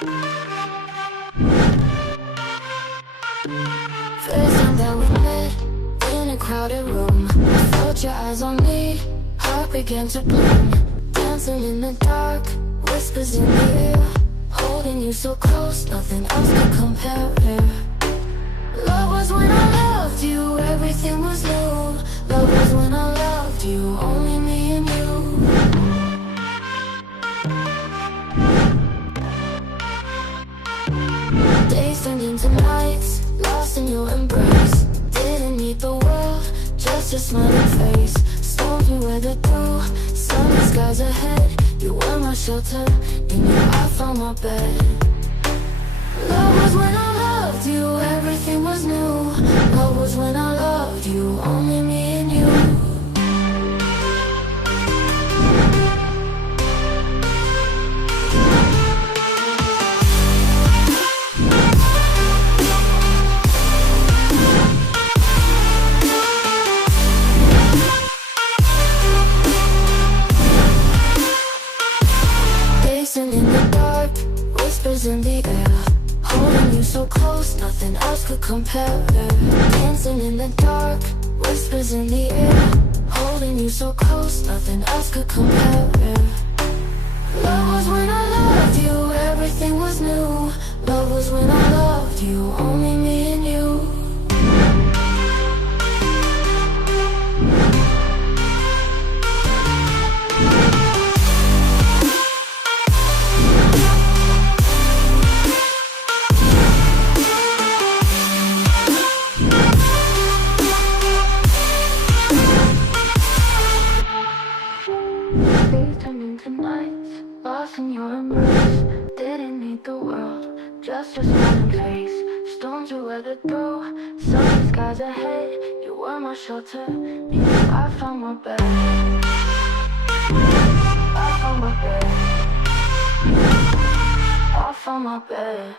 First time that we met in a crowded room, I felt your eyes on me, heart began to bloom. Dancing in the dark, whispers in the air, holding you so close, nothing else could compare. Love was when I loved you, everything was new. Love was when I loved you, only me and you. Days turned into nights, lost in your embrace. Didn't need the world, just a smiling face. Storms we weathered through, sunny skies ahead. You were my shelter, in you I found my bed. Love was when I loved you, everything was new. Love was when I loved you, only me and you. Dancing in the dark, whispers in the air, holding you so close, nothing else could compare. Dancing in the dark, whispers in the air, holding you so close, nothing else could compare. Love was when I loved you, everything was new. Love was when I loved you, only me and you. Days turned into nights, lost in your embrace. Didn't need the world, just your smiling face. Storms we weathered through, sunny skies ahead. You were my shelter, in you I found my bed. I found my bed. I found my bed.